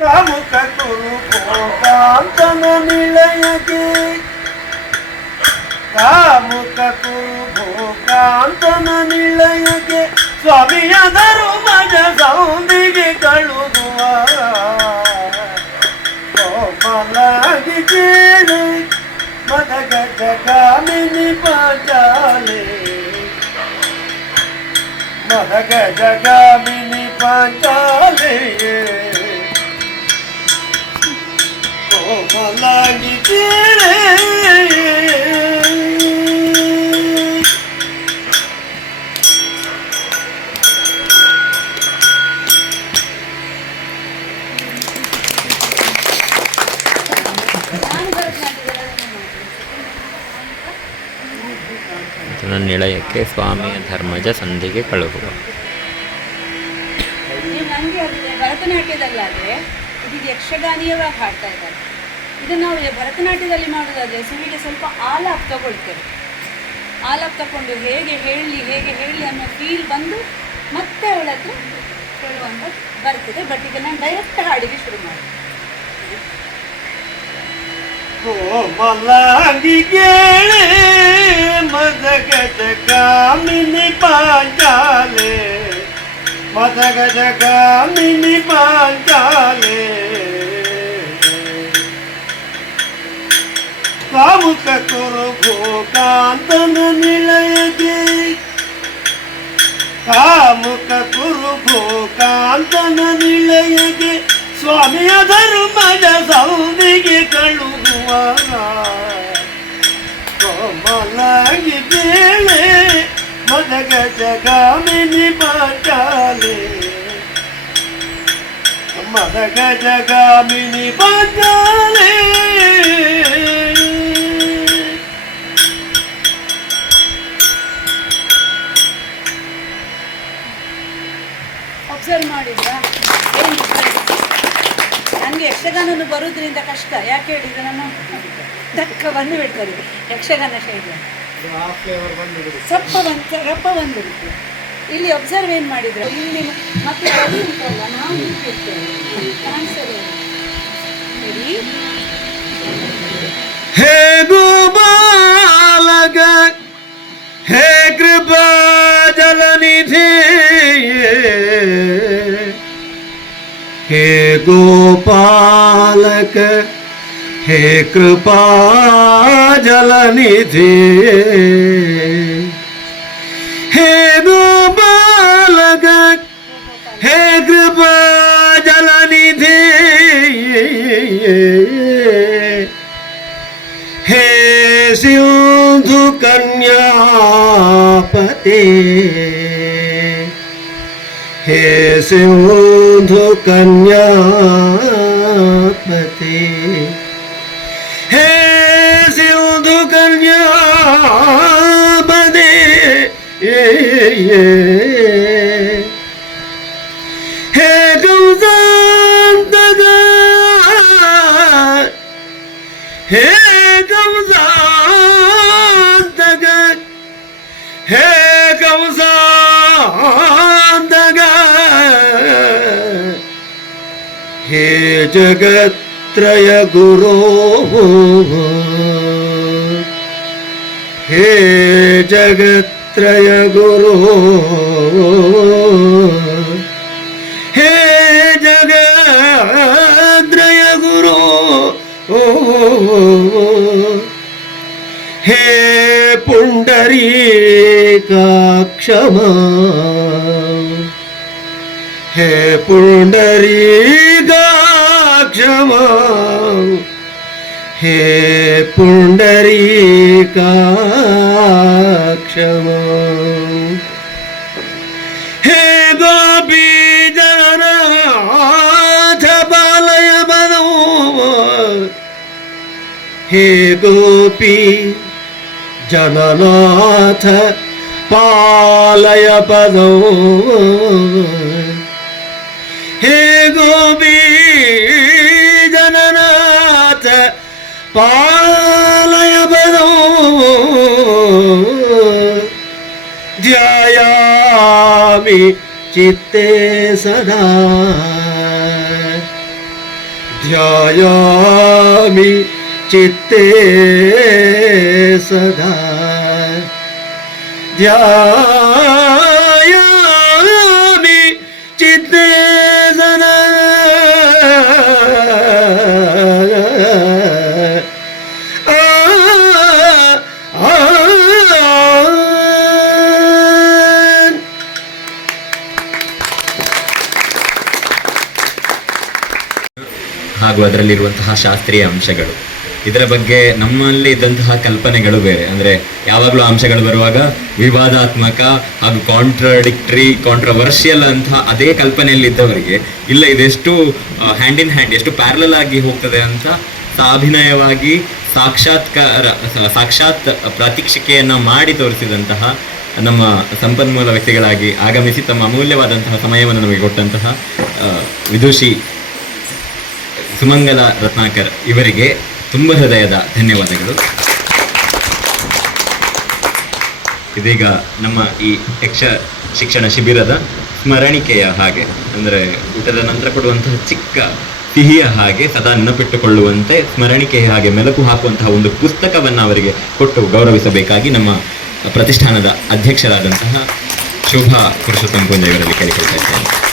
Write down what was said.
ಕಾಮುಕ ಕುರು ಭೋಗಾಂತನ ನಿಲಯಕ್ಕೆ ಕಾಮುಕ ಕುರು ಭೋಗಾಂತನ ನಿಲಯಕ್ಕೆ ಸ್ವಾಮಿಯ ಧರ್ಮಜ ಸೌಂದಿಗೆ ಕಳುಗುವ ಕೋಮಲಾಗಿ ಕೇಳಿ ಮದಗಜ ಕಾಮಿನಿ ಪಾಂಚಾಲೆ ಮದಗಜ ಕಾಮಿನಿ ಪಾಂಚಾಲೆ ಕೋಮಲಾಗಿ ಕೇಳಿ ನಿಲಯಕ್ಕೆ ಸ್ವಾಮಿಯ ಧರ್ಮಜ ಸಂಧಿಗೆ ಕಳುಹುವ. ನನಗೆ ಭರತನಾಟ್ಯದಲ್ಲಾದರೆ ಇದೀಗ ಯಕ್ಷಗಾನೀಯವಾಗಿ ಹಾಡ್ತಾ ಇದ್ದಾರೆ. ಇದನ್ನು ನಾವು ಭರತನಾಟ್ಯದಲ್ಲಿ ಮಾಡೋದಾದರೆ ಸುಮಿಗೆ ಸ್ವಲ್ಪ ಆಲಾಪ್ ತಗೊಳ್ತೇವೆ. ಆಲಾಪ್ ತಗೊಂಡು ಹೇಗೆ ಹೇಳಿ ಅನ್ನೋ ಫೀಲ್ ಬಂದು ಮತ್ತೆ ಅವಳ ಹತ್ರ ಹೇಳುವಂಥದ್ದು ಬರ್ತದೆ. ಬಟ್ ಈಗ ನಾನು ಡೈರೆಕ್ಟ್ ಹಾಡಿಗೆ ಶುರು ಮಾಡಿ. ಕೋಮಲಾಗಿ ಕೇಳಿ ಮದಗಜ ಕಾಮಿನಿ ಪಾಂಚಾಲೆ ಮದಗಜ ಕಾಮಿನಿ ಪಾಂಚಾಲೆ ಕಾಮುಕ ಕುರು ಭೋಗಾಂತನ ನಿಲಯಕ್ಕೆ ಕಾಮುಕ ಕುರು ಭೋಗಾಂತನ ನಿಲಯಕ್ಕೆ ಸ್ವಾಮಿಯ ಧರ್ಮಜ ಸೌದಿಗೆ ಕಳುಗುವ ಕೋಮಲಾಗಿ ಕೇಳೆ ಮದಗಜ ಕಾಮಿನಿ ಪಾಂಚಾಲೆ ಮದಗಜ ಕಾಮಿನಿ ಪಾಂಚಾಲೆ ಅಬ್ಸರ್ವ್ ಮಾಡಿದ್ರಾ ಏನು ನನಗೆ ಯಕ್ಷಗಾನವನ್ನು ಬರೋದ್ರಿಂದ ಕಷ್ಟ. ಯಾಕೆ ಹೇಳಿದರೆ ನಾನು ದಕ್ಕ ಬಂದು ಬಿಡ್ತದೆ ಯಕ್ಷಗಾನ ಶೈಲಿ, ರಪ್ಪ ಬಂದುಬಿಡ್ತು. ಇಲ್ಲಿ ಅಬ್ಸರ್ವ್ ಏನು ಮಾಡಿದ್ರು ಇಲ್ಲಿ ಮತ್ತೆ ಬರೀ ಉಂಟಲ್ಲ ನಾವು ಇರ್ತೇವೆ ಕಾಣಿಸೋದು ಸರಿ. ಹೇ ಗೋಪಾಲಕ ಹೇ ಕೃಪಾ ಜಲನಿಧಿ ಹೇ ಗೋಪಾಲಕ ಹೇ ಕೃಪಾ ಜಲನಿಧಿ ಹೇ ಗೋಪಾಲಕ ಹೇ ಕೃಪಾ ಜಲನಿಧಿ ಹೇ ಸಿಂಧು ಕನ್ಯಾಪತಿ हे सिंधु कन्यापति हे सिंधु कन्यापति हे गौजांतक हे गौजांतक हे गौजांतक हे जगत्त्रय गुरो हे जगत्त्रय गुरो हे जगत्त्रय गुरो हे पुंडरीकाक्षमा हे पुंडरीकाक्षमा हे पुंडरीकाक्षमा हे गोपी जगन्नाथ बालय बनो हे गोपी जननाथ पालय पदो हे गोपी जननाथ पालय पदो ध्यायामि चित्ते सदा ಧ್ಯಾಯಾಮಿ ಚಿತ್ತೇ ಸದಾ ಧ್ಯಾಯಾಮಿ ಚಿತ್ತೇ ಸದಾ ಹಾಗೂ ಅದರಲ್ಲಿರುವಂತಹ ಶಾಸ್ತ್ರೀಯ ಅಂಶಗಳು, ಇದರ ಬಗ್ಗೆ ನಮ್ಮಲ್ಲಿ ಇದ್ದಂತಹ ಕಲ್ಪನೆಗಳು ಬೇರೆ. ಅಂದರೆ ಯಾವಾಗಲೂ ಅಂಶಗಳು ಬರುವಾಗ ವಿವಾದಾತ್ಮಕ ಹಾಗೂ ಕಾಂಟ್ರವರ್ಷಿಯಲ್ ಅಂತ ಅದೇ ಕಲ್ಪನೆಯಲ್ಲಿದ್ದವರಿಗೆ ಇಲ್ಲ, ಇದೆಷ್ಟು ಹ್ಯಾಂಡ್ ಇನ್ ಹ್ಯಾಂಡ್, ಎಷ್ಟು ಪ್ಯಾರಲಲ್ ಆಗಿ ಹೋಗ್ತದೆ ಅಂತ ಅಭಿನಯವಾಗಿ ಸಾಕ್ಷಾತ್ ಪ್ರಾತ್ಯಕ್ಷಿಕೆಯನ್ನು ಮಾಡಿ ತೋರಿಸಿದಂತಹ ನಮ್ಮ ಸಂಪನ್ಮೂಲ ವ್ಯಕ್ತಿಗಳಾಗಿ ಆಗಮಿಸಿ ತಮ್ಮ ಅಮೂಲ್ಯವಾದಂತಹ ಸಮಯವನ್ನು ನಮಗೆ ಕೊಟ್ಟಂತಹ ವಿದುಷಿ ಸುಮಂಗಲ ರತ್ನಾಕರ್ ಇವರಿಗೆ ತುಂಬ ಹೃದಯದ ಧನ್ಯವಾದಗಳು. ಇದೀಗ ನಮ್ಮ ಈ ಯಕ್ಷ ಶಿಕ್ಷಣ ಶಿಬಿರದ ಸ್ಮರಣಿಕೆಯ ಹಾಗೆ, ಅಂದರೆ ಊಟದ ನಂತರ ಕೊಡುವಂತಹ ಚಿಕ್ಕ ಸಿಹಿಯ ಹಾಗೆ ಸದಾ ನೆನಪಿಟ್ಟುಕೊಳ್ಳುವಂತೆ ಸ್ಮರಣಿಕೆಯ ಹಾಗೆ ಮೆಲುಕು ಹಾಕುವಂತಹ ಒಂದು ಪುಸ್ತಕವನ್ನು ಅವರಿಗೆ ಕೊಟ್ಟು ಗೌರವಿಸಬೇಕಾಗಿ ನಮ್ಮ ಪ್ರತಿಷ್ಠಾನದ ಅಧ್ಯಕ್ಷರಾದಂತಹ ಶೋಭಾ ಪುರುಷೋತ್ತಮ ಪೂಂಜ ಇವರಲ್ಲಿ ಕೇಳಿಕೊಳ್ತಾ ಇದ್ದೇನೆ.